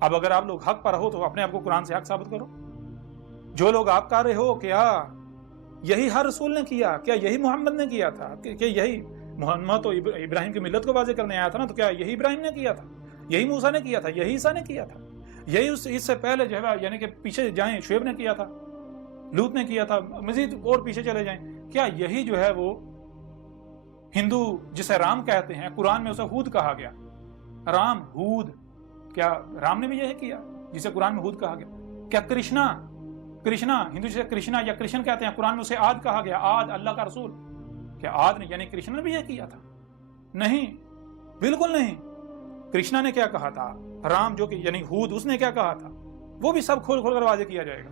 اب اگر آپ لوگ حق پر ہو تو اپنے آپ کو قرآن سے حق ثابت کرو. جو لوگ آپ کر رہے ہو کیا یہی ہر رسول نے کیا؟ کیا یہی محمد نے کیا تھا؟ کہ یہی محمد تو ابراہیم کی ملت کو واضح کرنے آیا تھا نا، تو کیا یہی ابراہیم نے کیا تھا؟ یہی موسیٰ نے کیا تھا؟ یہی عیسیٰ نے کیا تھا؟ یہی اس سے پہلے جو ہے یعنی کہ پیچھے جائیں شعیب نے کیا تھا، لوط نے کیا تھا، مزید اور پیچھے چلے جائیں، کیا یہی جو ہے وہ ہندو جسے رام کہتے ہیں، قرآن میں اسے ہود کہا گیا، رام ہود، کیا رام نے بھی یہی کیا جسے قرآن میں ہود کہا گیا؟ کیا کرشنا ہندو جسے کرشنا یا کرشن کہتے ہیں، قرآن میں اسے عاد کہا گیا، عاد اللہ کا رسول، کیا عاد نے یعنی کرشنا نے بھی یہ کیا تھا؟ نہیں، بالکل نہیں. کرشنا نے کیا کہا تھا؟ رام جو کہ یعنی ہود، اس نے کیا کہا تھا؟ وہ بھی سب کھول کر واضح کیا جائے گا.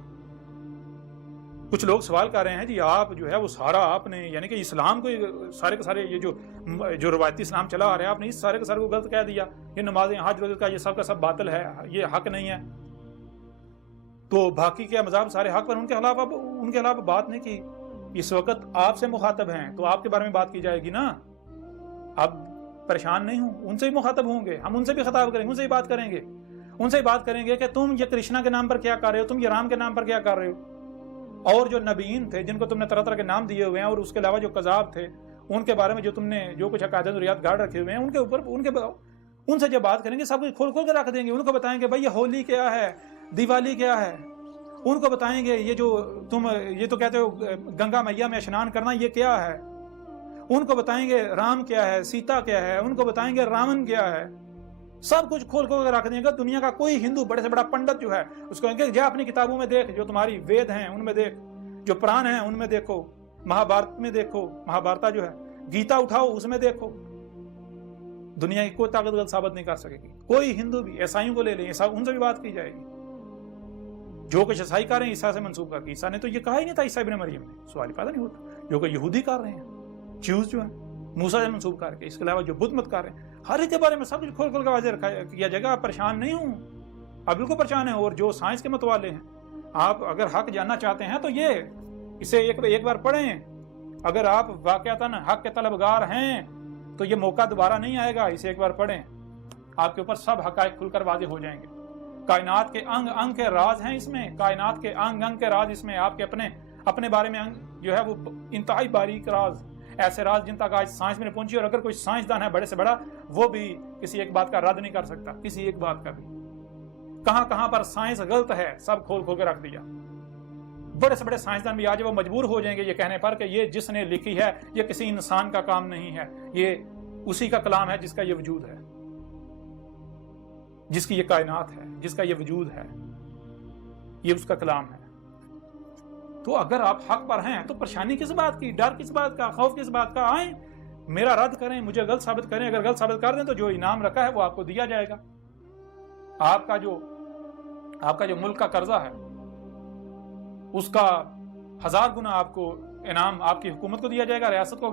کچھ لوگ سوال کر رہے ہیں جی آپ جو ہے وہ سارا آپ نے یعنی کہ اسلام کو سارے کے سارے یہ جو روایتی اسلام چلا آ رہا ہے آپ نے اس سارے کے سارے کو غلط کہہ دیا، یہ نمازیں حج روزے کا یہ سب کا سب باطل ہے، یہ حق نہیں ہے. تو باقی کیا مذاہب سارے حق پر، ان کے خلاف بات نہیں کی. اس وقت آپ سے مخاطب ہیں تو آپ کے بارے میں بات کی جائے گی نا. اب پریشان نہیں ہوں، ان سے بھی مخاطب ہوں گے، ہم ان سے بھی خطاب کریں گے، ان سے بھی بات کریں گے، ان سے بھی بات کریں گے کہ تم یہ کرشنا کے نام پر کیا کر رہے ہو، تم یہ رام کے نام پر کیا کر رہے ہو، اور جو نبیین تھے جن کو تم نے طرح طرح کے نام دیے ہوئے ہیں، اور اس کے علاوہ جو کذاب تھے ان کے بارے میں جو تم نے جو کچھ عقائد ضروریات گاڑ رکھے ہوئے ہیں، ان کے اوپر ان سے جب بات کریں گے سب کچھ کھول کے رکھ دیں گے. ان کو بتائیں گے بھائی یہ ہولی کیا ہے، دیوالی کیا ہے، ان کو بتائیں گے یہ جو تم یہ تو کہتے ہو گنگا میاں میں اشنان کرنا یہ کیا ہے، ان کو بتائیں گے رام کیا ہے، سیتا کیا ہے، ان کو بتائیں گے راون کیا ہے. سب کچھ کھول کے رکھ دیں گے. دنیا کا کوئی ہندو بڑے سے بڑا پنڈت جو ہے اس کو کہیں گے جا اپنی کتابوں میں دیکھ، جو تمہاری وید ہیں ان میں دیکھ، جو پران ہیں ان میں دیکھو، مہابھارت میں دیکھو، مہابھارتا جو ہے، گیتا اٹھاؤ اس میں دیکھو. دنیا کی کوئی طاقت غلط ثابت نہیں کر سکے گی. کوئی ہندو بھی، عیسائیوں کو لے لیں، ان سے بھی بات کی جائے گی. جو کچھ عیسائی کر رہے ہیں عیسیٰ سے منسوب کر کے، عیسیٰ نے تو یہ کہا ہی نہیں تھا عیسیٰ ابن مریم نے، سوال پیدا نہیں ہوتا. جو کہ یہودی کر رہے ہیں، جیوز جو ہیں موسیٰ سے منسوب کر کے، اس کے علاوہ جو بت مت کر رہے ہیں، ہر ایک کے بارے میں سب کچھ کھول کے واضح رکھا کیا جائے گا. آپ پریشان نہیں ہوں، آپ بالکل پریشان ہیں. اور جو سائنس کے متوالے ہیں، آپ اگر حق جاننا چاہتے ہیں تو یہ اسے ایک بار پڑھیں. اگر آپ واقعتاً حق کے طلبگار ہیں تو یہ موقع دوبارہ نہیں آئے گا. اسے ایک بار پڑھیں، آپ کے اوپر سب حقائق کھل کر واضح ہو جائیں گے. کائنات کے انگ کے راز ہیں اس میں، کائنات کے انگ کے راز اس میں. آپ کے اپنے بارے میں جو ہے وہ انتہائی باریک راز، ایسے راز جن تک آج سائنس میں نہیں پہنچی. اور اگر کوئی سائنسدان ہے بڑے سے بڑا، وہ بھی کسی ایک بات کا رد نہیں کر سکتا، کسی ایک بات کا بھی. کہاں پر سائنس غلط ہے سب کھول کے رکھ دیا. بڑے سے بڑے سائنسدان بھی آج وہ مجبور ہو جائیں گے یہ کہنے پر کہ یہ جس نے لکھی ہے یہ کسی انسان کا کام نہیں ہے، یہ اسی کا کلام ہے جس کا یہ وجود ہے، جس کی یہ کائنات ہے، جس کا یہ وجود ہے، یہ اس کا کلام ہے. تو اگر آپ حق پر ہیں تو پریشانی کس بات کی، ڈر کس بات کا، خوف کس بات کا؟ آئیں میرا رد کریں، مجھے غلط ثابت کریں. اگر غلط ثابت کر دیں تو جو انعام رکھا ہے وہ آپ کو دیا جائے گا. آپ کا جو ملک کا قرضہ ہے اس کا 1000 گنا آپ کو انعام آپ کی حکومت کو دیا جائے گا، ریاست کو.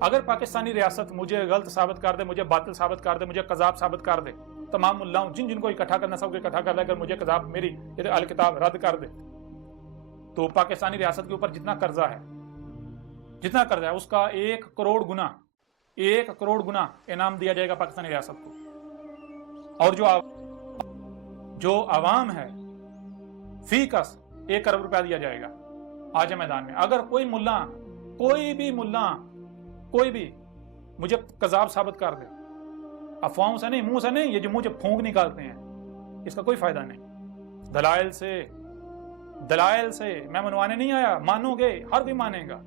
اگر پاکستانی ریاست مجھے غلط ثابت کر دے، مجھے باطل ثابت کر دے، مجھے قذاب ثابت کر دے، تمام ملاؤں جن کو اکٹھا کرنا سب کو اکٹھا کر دے، اگر مجھے قذاب میری الکتاب رد کر دے تو پاکستانی ریاست کے اوپر جتنا قرضہ ہے اس کا 1 کروڑ گنا انعام دیا جائے گا پاکستانی ریاست کو. اور جو عوام ہے فی کس 1 کروڑ روپیہ دیا جائے گا آج میدان میں. اگر کوئی بھی مجھے قذاب ثابت کر دے، افواہوں سے نہیں، منہ سے نہیں، یہ جو منہ سے پھونک نکالتے ہیں اس کا کوئی فائدہ نہیں. دلائل سے میں منوانے نہیں آیا، مانو گے، ہر کوئی مانے گا.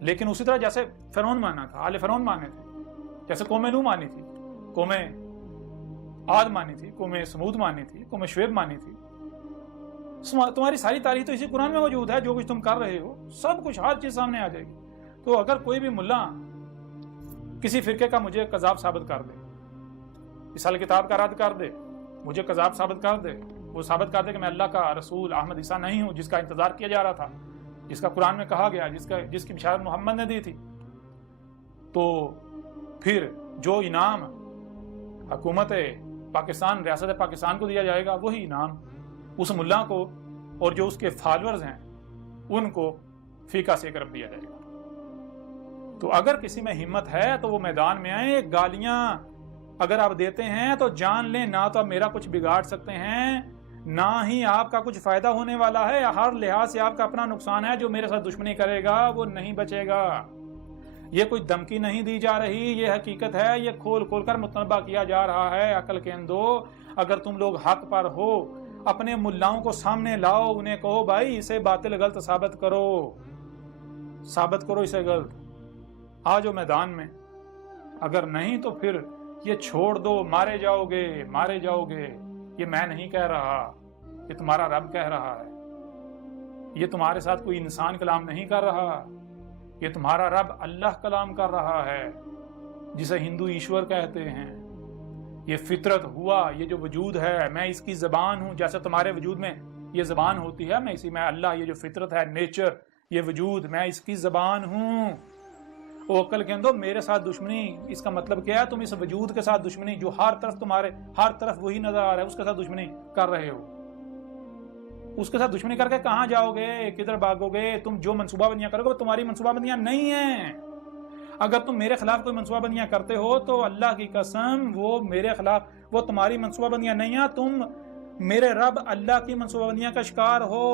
لیکن اسی طرح جیسے فرعون مانا تھا، آل فرعون مانے تھے، جیسے قوم نوح مانی تھی، قوم عاد مانی تھی، قوم سمود مانی تھی، قوم شعیب مانی تھی. تمہاری ساری تاریخ تو اسی قرآن میں موجود ہے. جو کچھ تم کر رہے ہو سب کچھ ہر چیز سامنے آ جائے گی. تو اگر کوئی بھی ملا کسی فرقے کا مجھے قذاب ثابت کر دے، اس کتاب کا رد کر دے، مجھے قذاب ثابت کر دے، وہ ثابت کر دے کہ میں اللہ کا رسول احمد عیسیٰ نہیں ہوں جس کا انتظار کیا جا رہا تھا، جس کا قرآن میں کہا گیا، جس کی بشارت محمد نے دی تھی، تو پھر جو انعام حکومت پاکستان، ریاست پاکستان کو دیا جائے گا وہی انعام اس ملا کو اور جو اس کے فالورز ہیں ان کو فیکا سے 1 ارب دیا جائے گا. تو اگر کسی میں ہمت ہے تو وہ میدان میں آئے. گالیاں اگر آپ دیتے ہیں تو جان لیں نہ تو آپ میرا کچھ بگاڑ سکتے ہیں، نہ ہی آپ کا کچھ فائدہ ہونے والا ہے، ہر لحاظ سے آپ کا اپنا نقصان ہے۔ جو میرے ساتھ دشمنی کرے گا وہ نہیں بچے گا۔ یہ کوئی دھمکی نہیں دی جا رہی، یہ حقیقت ہے، یہ کھول کھول کر متنبہ کیا جا رہا ہے۔ عقل کے اندھو، اگر تم لوگ حق پر ہو، اپنے ملاؤں کو سامنے لاؤ، انہیں کہو بھائی اسے باطل غلط ثابت کرو، ثابت کرو اسے غلط، آ جاؤ میدان میں۔ اگر نہیں تو پھر یہ چھوڑ دو، مارے جاؤ گے، مارے جاؤ گے۔ یہ میں نہیں کہہ رہا، یہ تمہارا رب کہہ رہا ہے۔ یہ تمہارے ساتھ کوئی انسان کلام نہیں کر رہا، یہ تمہارا رب اللہ کلام کر رہا ہے، جسے ہندو ایشور کہتے ہیں۔ یہ فطرت ہوا، یہ جو وجود ہے، میں اس کی زبان ہوں، جیسے تمہارے وجود میں یہ زبان ہوتی ہے، میں اللہ، یہ جو فطرت ہے، نیچر، یہ وجود، میں اس کی زبان ہوں۔ وہ عقل کے اندر میرے ساتھ دشمنی، اس کا مطلب کیا ہے؟ تم اس وجود کے ساتھ دشمنی، جو ہر طرف تمہارے ہر طرف وہی نظر آ رہا ہے، اس کے ساتھ دشمنی کر رہے ہو۔ اس کے ساتھ دشمنی کر کے کہاں جاؤ گے؟ کدھر بھاگو گے؟ تم جو منصوبہ بندیاں کرو گے وہ تمہاری منصوبہ بندیاں نہیں ہیں۔ اگر تم میرے خلاف کوئی منصوبہ بندیاں کرتے ہو تو اللہ کی قسم وہ میرے خلاف، وہ تمہاری منصوبہ بندیاں نہیں ہیں، تم میرے رب اللہ کی منصوبہ بندیاں کا شکار ہو،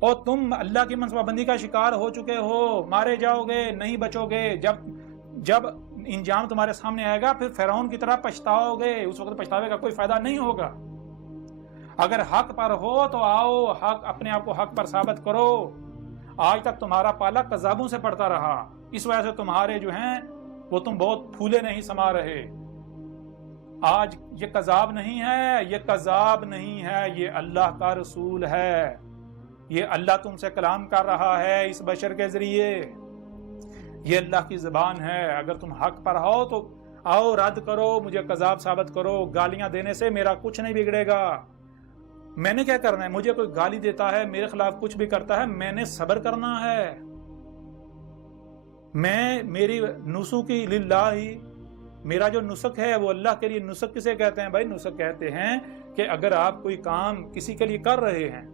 اور تم اللہ کی منصوبہ بندی کا شکار ہو چکے ہو، مارے جاؤ گے، نہیں بچو گے۔ جب انجام تمہارے سامنے آئے گا پھر فرعون کی طرح پچھتاؤ گے، اس وقت پچھتاوے کا کوئی فائدہ نہیں ہوگا۔ اگر حق پر ہو تو آؤ، حق، اپنے آپ کو حق پر ثابت کرو۔ آج تک تمہارا پالا کذابوں سے پڑتا رہا، اس وجہ سے تمہارے جو ہیں وہ تم بہت پھولے نہیں سما رہے۔ آج یہ کذاب نہیں ہے، یہ کذاب نہیں ہے، یہ اللہ کا رسول ہے، یہ اللہ تم سے کلام کر رہا ہے اس بشر کے ذریعے، یہ اللہ کی زبان ہے۔ اگر تم حق پر ہو تو آؤ، رد کرو، مجھے کذاب ثابت کرو۔ گالیاں دینے سے میرا کچھ نہیں بگڑے گا۔ میں نے کیا کرنا ہے؟ مجھے کوئی گالی دیتا ہے، میرے خلاف کچھ بھی کرتا ہے، میں نے صبر کرنا ہے۔ میری نسخ للہ، میرا جو نسخ ہے وہ اللہ کے لیے۔ نسخ کسے کہتے ہیں بھائی؟ نسخ کہتے ہیں کہ اگر آپ کوئی کام کسی کے لیے کر رہے ہیں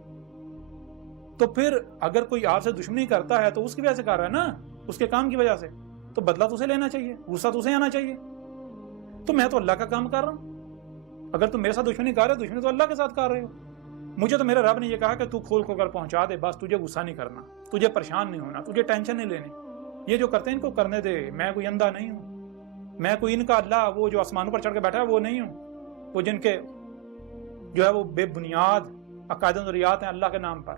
تو پھر اگر کوئی آپ سے دشمنی کرتا ہے تو اس کی وجہ سے کر رہا ہے نا، اس کے کام کی وجہ سے، تو بدلہ تو اسے لینا چاہیے، غصہ تو اسے آنا چاہیے۔ تو میں تو اللہ کا کام کر رہا ہوں، اگر تم میرے ساتھ دشمنی کر رہے ہو، دشمنی تو اللہ کے ساتھ کر رہے ہو۔ مجھے تو میرے رب نے یہ کہا کہ تو کھول کھول کر پہنچا دے، بس تجھے غصہ نہیں کرنا، تجھے پریشان نہیں ہونا، تجھے ٹینشن نہیں لینی۔ یہ جو کرتے ہیں ان کو کرنے دے، میں کوئی اندھا نہیں ہوں، میں کوئی ان کا اللہ، وہ جو آسمانوں پر چڑھ کے بیٹھا ہے وہ نہیں ہوں، وہ جن کے جو ہے وہ بے بنیاد عقائد و نظریات ہیں اللہ کے نام پر۔